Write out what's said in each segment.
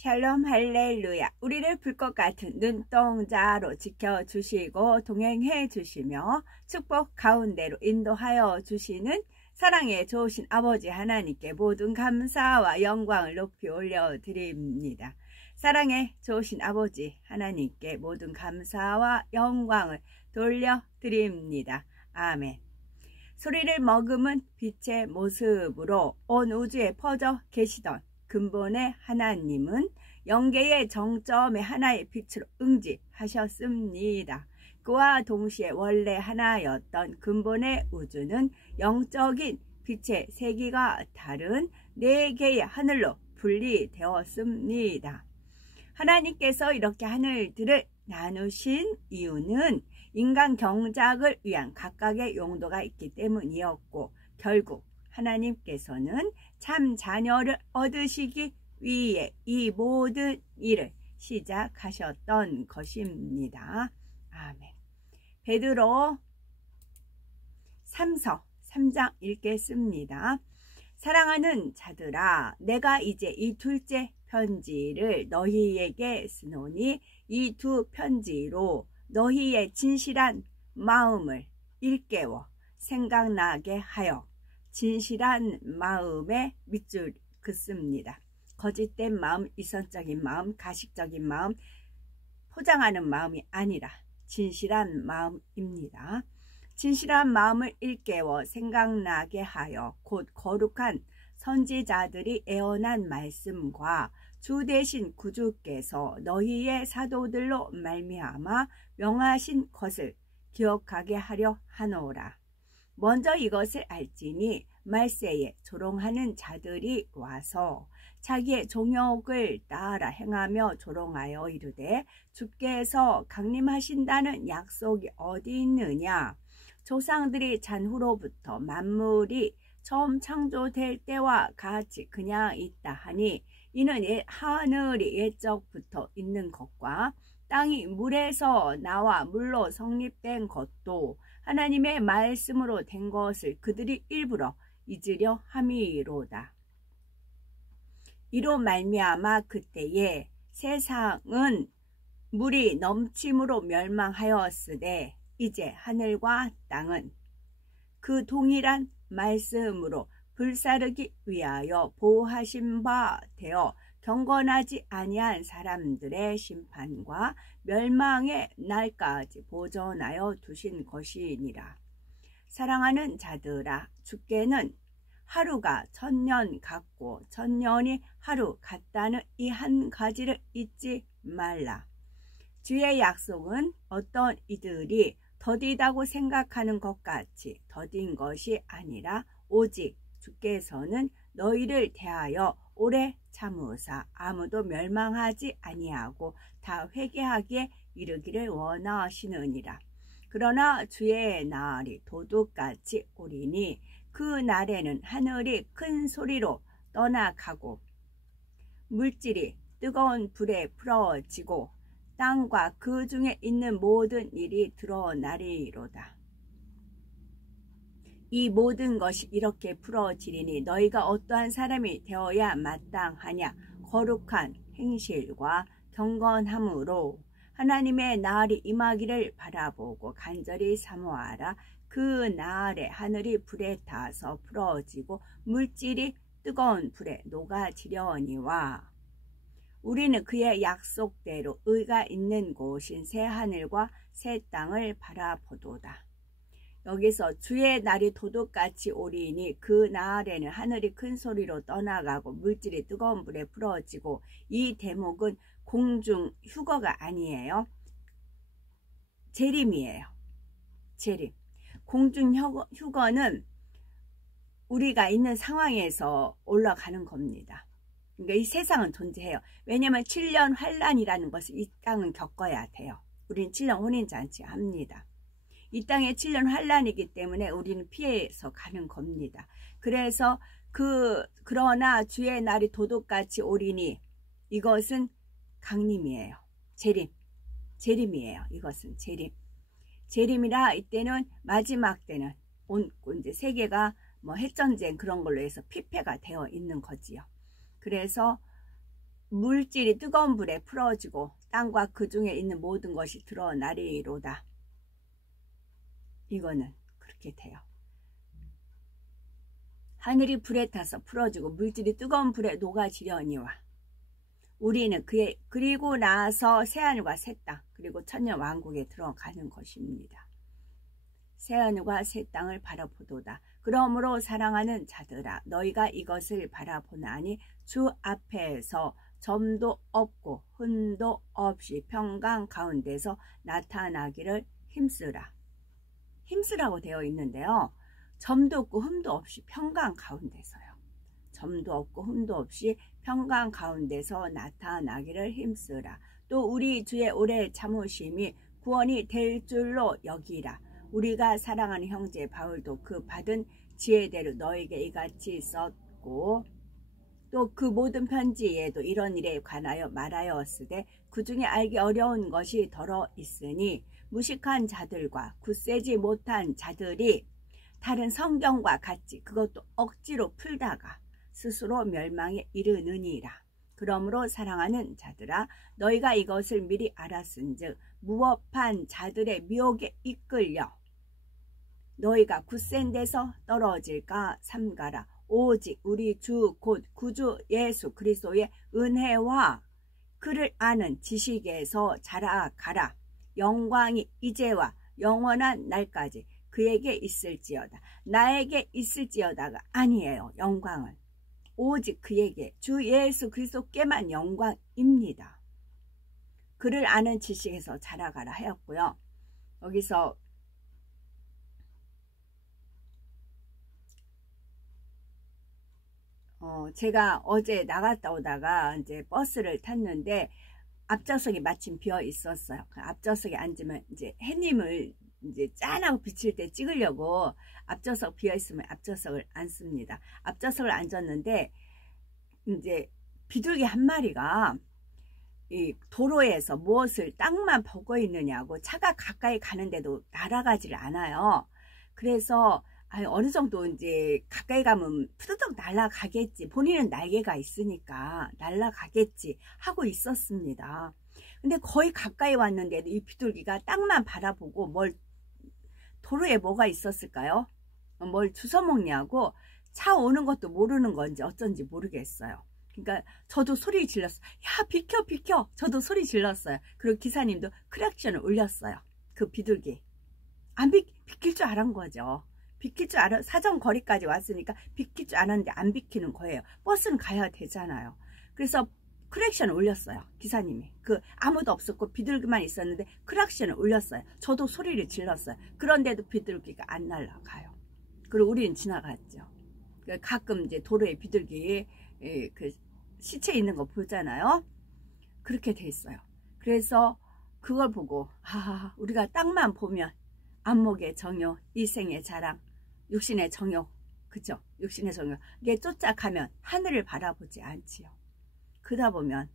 샬롬 할렐루야. 우리를 불꽃 같은 눈동자로 지켜주시고 동행해 주시며 축복 가운데로 인도하여 주시는 사랑의 좋으신 아버지 하나님께 모든 감사와 영광을 높이 올려드립니다. 사랑의 좋으신 아버지 하나님께 모든 감사와 영광을 돌려드립니다. 아멘. 소리를 머금은 빛의 모습으로 온 우주에 퍼져 계시던 근본의 하나님은 영계의 정점의 하나의 빛으로 응집하셨습니다. 그와 동시에 원래 하나였던 근본의 우주는 영적인 빛의 세기가 다른 4개의 하늘로 분리되었습니다. 하나님께서 이렇게 하늘들을 나누신 이유는 인간 경작을 위한 각각의 용도가 있기 때문이었고, 결국 하나님께서는 참 자녀를 얻으시기 위해 이 모든 일을 시작하셨던 것입니다. 아멘. 베드로 3서 3장 읽겠습니다. 사랑하는 자들아, 내가 이제 이 둘째 편지를 너희에게 쓰노니 이 두 편지로 너희의 진실한 마음을 일깨워 생각나게 하여 진실한 마음에 밑줄 긋습니다. 거짓된 마음, 이성적인 마음, 가식적인 마음, 포장하는 마음이 아니라 진실한 마음입니다. 진실한 마음을 일깨워 생각나게 하여 곧 거룩한 선지자들이 애언한 말씀과 주 대신 구주께서 너희의 사도들로 말미암아 명하신 것을 기억하게 하려 하노라. 먼저 이것을 알지니 말세에 조롱하는 자들이 와서 자기의 종욕을 따라 행하며 조롱하여 이르되 주께서 강림하신다는 약속이 어디 있느냐. 조상들이 잔후로부터 만물이 처음 창조될 때와 같이 그냥 있다 하니 이는 하늘이 옛적부터 있는 것과 땅이 물에서 나와 물로 성립된 것도 하나님의 말씀으로 된 것을 그들이 일부러 잊으려 함이로다. 이로 말미암아 그때에 세상은 물이 넘침으로 멸망하였으되 이제 하늘과 땅은 그 동일한 말씀으로 불사르기 위하여 보호하신 바 되어 경건하지 아니한 사람들의 심판과 멸망의 날까지 보존하여 두신 것이니라. 사랑하는 자들아, 주께는 하루가 1000년 같고 1000년이 하루 같다는 이 한 가지를 잊지 말라. 주의 약속은 어떤 이들이 더디다고 생각하는 것 같이 더딘 것이 아니라 오직 주께서는 너희를 대하여 오래 참으사 아무도 멸망하지 아니하고 다 회개하기에 이르기를 원하시느니라. 그러나 주의 날이 도둑같이 오리니 그 날에는 하늘이 큰 소리로 떠나가고 물질이 뜨거운 불에 풀어지고 땅과 그 중에 있는 모든 일이 드러나리로다. 이 모든 것이 이렇게 풀어지리니 너희가 어떠한 사람이 되어야 마땅하냐. 거룩한 행실과 경건함으로 하나님의 날이 임하기를 바라보고 간절히 사모하라. 그 날에 하늘이 불에 타서 풀어지고 물질이 뜨거운 불에 녹아지려니와 우리는 그의 약속대로 의가 있는 곳인 새 하늘과 새 땅을 바라보도다. 여기서 주의 날이 도둑같이 오리니 그 날에는 하늘이 큰 소리로 떠나가고 물질이 뜨거운 불에 풀어지고, 이 대목은 공중 휴거가 아니에요. 재림이에요. 재림. 공중 휴거는 우리가 있는 상황에서 올라가는 겁니다. 그러니까 이 세상은 존재해요. 왜냐하면 7년 환란이라는 것을 이 땅은 겪어야 돼요. 우리는 7년 혼인잔치 합니다. 이 땅에 7년 환란이기 때문에 우리는 피해서 가는 겁니다. 그래서 그러나 주의 날이 도둑같이 오리니 이것은 강림이에요. 재림이에요. 이것은 재림이라 이때는 마지막 때는 이제 세계가 뭐 핵전쟁 그런 걸로 해서 피폐가 되어 있는 거지요. 그래서 물질이 뜨거운 불에 풀어지고 땅과 그 중에 있는 모든 것이 드러나리로다. 이거는 그렇게 돼요. 하늘이 불에 타서 풀어지고 물질이 뜨거운 불에 녹아지려니와 우리는 그리고 나서 새하늘과 새 땅 그리고 천년왕국에 들어가는 것입니다. 새하늘과 새 땅을 바라보도다. 그러므로 사랑하는 자들아 너희가 이것을 바라보나니 주 앞에서 점도 없고 흠도 없이 평강 가운데서 나타나기를 힘쓰라. 힘쓰라고 되어 있는데요. 점도 없고 흠도 없이 평강 가운데서요. 점도 없고 흠도 없이 평강 가운데서 나타나기를 힘쓰라. 또 우리 주의 오래 참으심이 구원이 될 줄로 여기라. 우리가 사랑하는 형제 바울도 그 받은 지혜대로 너에게 이같이 썼고 또 그 모든 편지에도 이런 일에 관하여 말하였으되 그 중에 알기 어려운 것이 더러 있으니 무식한 자들과 굳세지 못한 자들이 다른 성경과 같이 그것도 억지로 풀다가 스스로 멸망에 이르느니라. 그러므로 사랑하는 자들아 너희가 이것을 미리 알았은즉 무법한 자들의 미혹에 이끌려 너희가 굳센 데서 떨어질까 삼가라. 오직 우리 주 곧 구주 예수 그리스도의 은혜와 그를 아는 지식에서 자라가라. 영광이 이제와 영원한 날까지 그에게 있을지어다. 나에게 있을지어다가 아니에요. 영광은 오직 그에게 주 예수 그리스도께만 영광입니다. 그를 아는 지식에서 자라가라 하였고요. 여기서 제가 어제 나갔다 오다가 이제 버스를 탔는데 앞좌석이 마침 비어 있었어요. 앞좌석에 앉으면 이제 해님을 이제 짠하고 비칠 때 찍으려고 앞좌석 비어 있으면 앞좌석을 앉습니다. 앞좌석을 앉았는데 이제 비둘기 한 마리가 이 도로에서 무엇을 땅만 보고 있느냐고 차가 가까이 가는데도 날아가질 않아요. 그래서 어느 정도 이제 가까이 가면 푸드덕 날아가겠지. 본인은 날개가 있으니까 날아가겠지 하고 있었습니다. 근데 거의 가까이 왔는데도 이 비둘기가 땅만 바라보고 도로에 뭐가 있었을까요? 뭘 주워먹냐고 차 오는 것도 모르는 건지 어쩐지 모르겠어요. 그러니까 저도 소리 질렀어요. 야 비켜 비켜. 저도 소리 질렀어요. 그리고 기사님도 크랙션을 울렸어요. 그 비둘기 안 비킬 줄 알은 거죠. 비킬 줄 알아 사정거리까지 왔으니까 비킬 줄 알았는데 안 비키는 거예요. 버스는 가야 되잖아요. 그래서 크랙션을 울렸어요. 기사님이 아무도 없었고 비둘기만 있었는데 크랙션을 울렸어요. 저도 소리를 질렀어요. 그런데도 비둘기가 안 날아가요. 그리고 우리는 지나갔죠. 가끔 이제 도로에 비둘기 그 시체 있는 거 보잖아요. 그렇게 돼 있어요. 그래서 그걸 보고 우리가 땅만 보면 안목의 정욕, 이생의 자랑, 육신의 정욕, 그죠? 육신의 정욕 이게 쫓아가면 하늘을 바라보지 않지요. 그러다 보면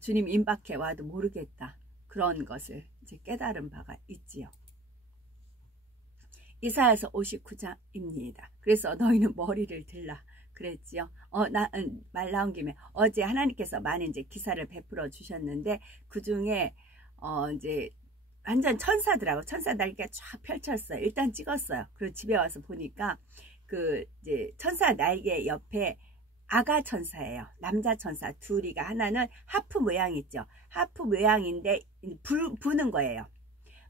주님 임박해 와도 모르겠다. 그런 것을 이제 깨달은 바가 있지요. 이사야서 59장입니다. 그래서 너희는 머리를 들라 그랬지요. 말 나온 김에 어제 하나님께서 많이 이제 기사를 베풀어 주셨는데 그 중에 이제 완전 천사더라고. 천사 날개가 쫙 펼쳤어요. 일단 찍었어요. 그리고 집에 와서 보니까 이제 천사 날개 옆에 아가 천사예요. 남자 천사 둘이가 하나는 하프 모양 있죠. 하프 모양인데 부는 거예요.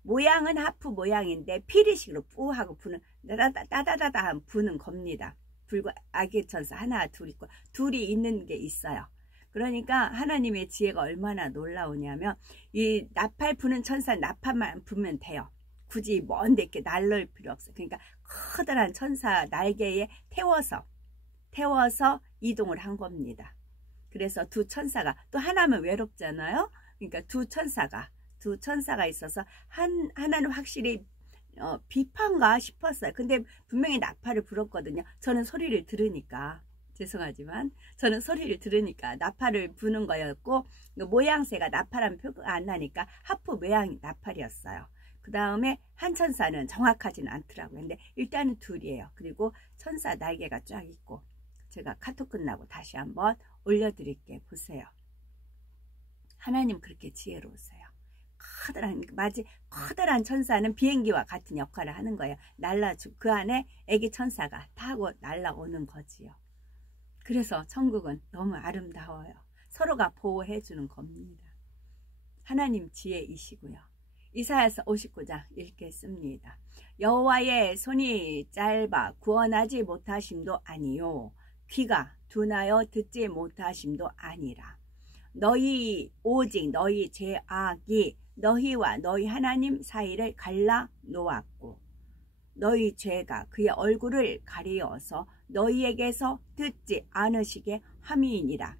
모양은 하프 모양인데 피리식으로 뿌하고 부는 따다다다 부는 겁니다. 불과 아기 천사 하나 둘 있고 둘이 있는 게 있어요. 그러니까 하나님의 지혜가 얼마나 놀라우냐면 이 나팔 부는 천사 나팔만 부면 돼요. 굳이 먼데 이렇게 날릴 필요 없어요. 그러니까 커다란 천사 날개에 태워서 이동을 한 겁니다. 그래서 두 천사가 또 하나면 외롭잖아요. 그러니까 두 천사가 있어서 하나는 확실히 비판가 싶었어요. 근데 분명히 나팔을 불었거든요. 저는 소리를 들으니까 죄송하지만 저는 소리를 들으니까 나팔을 부는 거였고 모양새가 나팔하면 표가 안 나니까 하프 모양 나팔이었어요. 그 다음에 한 천사는 정확하지는 않더라고요. 근데 일단은 둘이에요. 그리고 천사 날개가 쫙 있고 제가 카톡 끝나고 다시 한번 올려드릴게. 보세요. 하나님 그렇게 지혜로우세요. 커다란 천사는 비행기와 같은 역할을 하는 거예요. 그 안에 애기 천사가 타고 날아오는 거지요. 그래서 천국은 너무 아름다워요. 서로가 보호해 주는 겁니다. 하나님 지혜이시고요. 이사야서 59장 읽겠습니다. 여호와의 손이 짧아 구원하지 못하심도 아니요 귀가 둔하여 듣지 못하심도 아니라 오직 너희 죄악이 너희와 너희 하나님 사이를 갈라 놓았고 너희 죄가 그의 얼굴을 가리어서 너희에게서 듣지 않으시게 함이니라.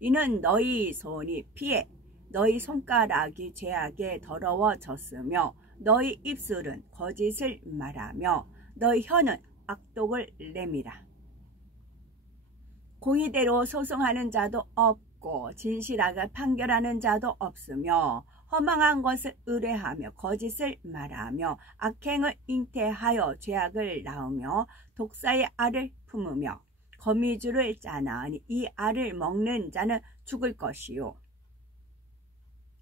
이는 너희 손이 피해 너희 손가락이 죄악에 더러워졌으며 너희 입술은 거짓을 말하며 너희 혀는 악독을 내밀어. 공의대로 소송하는 자도 없고 진실하게 판결하는 자도 없으며 허망한 것을 의뢰하며 거짓을 말하며 악행을 잉태하여 죄악을 낳으며 독사의 알을 품으며 거미줄을 짜나니 이 알을 먹는 자는 죽을 것이요.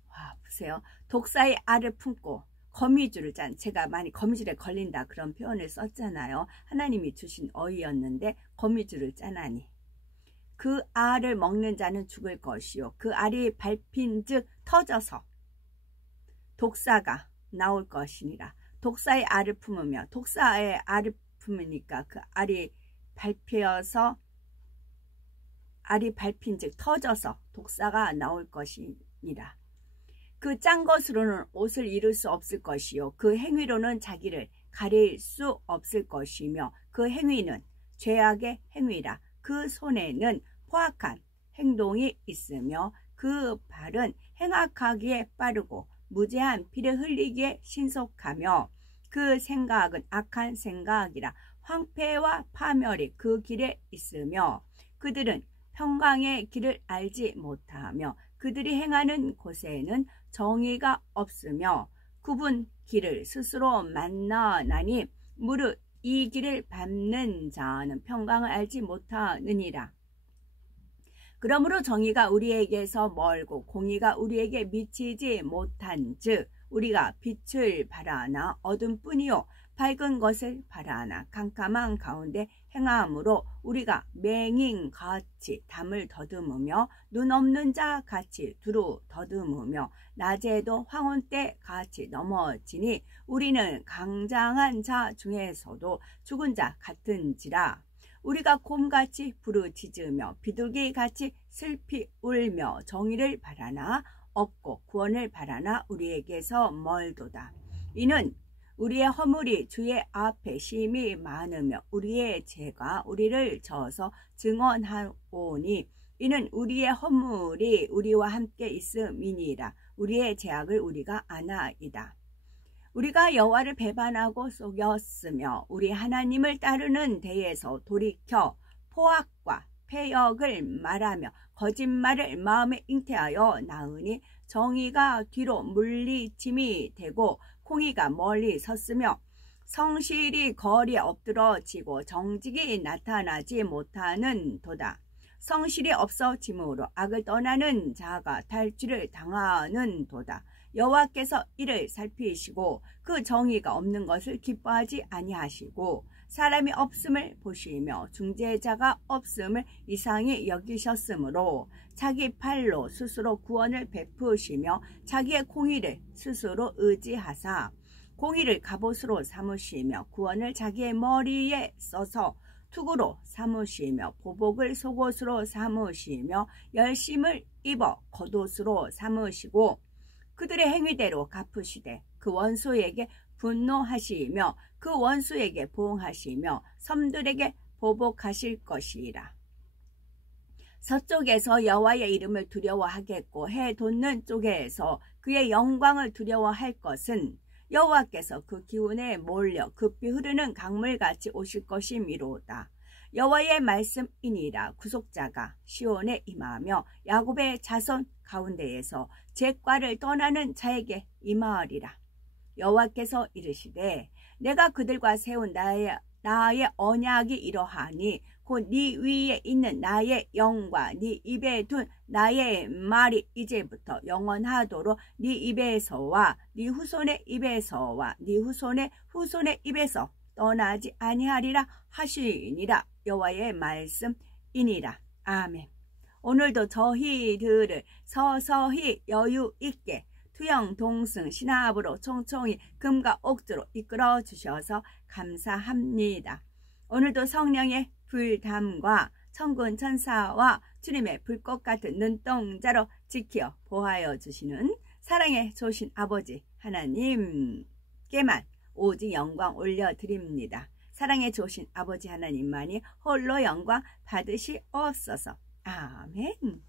와, 보세요. 독사의 알을 품고 거미줄을 짠, 제가 많이 거미줄에 걸린다 그런 표현을 썼잖아요. 하나님이 주신 어휘였는데 거미줄을 짜나니 그 알을 먹는 자는 죽을 것이요. 그 알이 밟힌 즉 터져서 독사가 나올 것이니라. 독사의 알을 품으며 독사의 알을 품으니까 그 알이 밟힌 즉 터져서 독사가 나올 것이니라. 그 짠 것으로는 옷을 이룰 수 없을 것이요 그 행위로는 자기를 가릴 수 없을 것이며 그 행위는 죄악의 행위라. 그 손에는 포악한 행동이 있으며 그 발은 행악하기에 빠르고 무죄한 피를 흘리기에 신속하며 그 생각은 악한 생각이라. 황폐와 파멸이 그 길에 있으며 그들은 평강의 길을 알지 못하며 그들이 행하는 곳에는 정의가 없으며 굽은 길을 스스로 만나나니 무릇 이 길을 밟는 자는 평강을 알지 못하느니라. 그러므로 정의가 우리에게서 멀고 공의가 우리에게 미치지 못한즉 우리가 빛을 바라나 어둠뿐이요 밝은 것을 바라나 캄캄한 가운데 행함으로 우리가 맹인같이 담을 더듬으며 눈 없는 자같이 두루 더듬으며 낮에도 황혼 때같이 넘어지니 우리는 강장한 자 중에서도 죽은 자 같은지라. 우리가 곰같이 부르짖으며 비둘기같이 슬피 울며 정의를 바라나 없고 구원을 바라나 우리에게서 멀도다. 이는 우리의 허물이 주의 앞에 심히 많으며 우리의 죄가 우리를 저어서 증언하오니 이는 우리의 허물이 우리와 함께 있음이니라. 우리의 죄악을 우리가 아나이다. 우리가 여호와를 배반하고 속였으며 우리 하나님을 따르는 데에서 돌이켜 포악과 패역을 말하며 거짓말을 마음에 잉태하여 낳으니 정의가 뒤로 물리침이 되고 공의가 멀리 섰으며 성실이 거리에 엎드러지고 정직이 나타나지 못하는 도다. 성실이 없어짐으로 악을 떠나는 자가 탈취를 당하는 도다. 여호와께서 이를 살피시고 그 정의가 없는 것을 기뻐하지 아니하시고 사람이 없음을 보시며 중재자가 없음을 이상히 여기셨으므로 자기 팔로 스스로 구원을 베푸시며 자기의 공의를 스스로 의지하사 공의를 갑옷으로 삼으시며 구원을 자기의 머리에 써서 투구로 삼으시며 보복을 속옷으로 삼으시며 열심을 입어 겉옷으로 삼으시고 그들의 행위대로 갚으시되 그 원수에게 분노하시며 그 원수에게 보응하시며 섬들에게 보복하실 것이라. 서쪽에서 여호와의 이름을 두려워하겠고 해 돋는 쪽에서 그의 영광을 두려워할 것은 여호와께서 그 기운에 몰려 급히 흐르는 강물같이 오실 것이미로다. 여호와의 말씀이니라. 구속자가 시온에 임하며 야곱의 자손 가운데에서 제 과를 떠나는 자에게 임하리라. 여호와께서 이르시되 내가 그들과 세운 나의 언약이 이러하니 곧 네 위에 있는 나의 영과 네 입에 둔 나의 말이 이제부터 영원하도록 네 입에서와 네 후손의 입에서와 네 후손의 후손의 입에서 떠나지 아니하리라 하시니라. 여호와의 말씀이니라. 아멘. 오늘도 저희들을 서서히 여유 있게 투영 동승 신합으로 총총히 금과 옥조로 이끌어 주셔서 감사합니다. 오늘도 성령의 불담과 천군 천사와 주님의 불꽃 같은 눈동자로 지켜 보하여 주시는 사랑의 좋으신 아버지 하나님께만 오직 영광 올려드립니다. 사랑의 좋으신 아버지 하나님만이 홀로 영광 받으시옵소서. 아멘.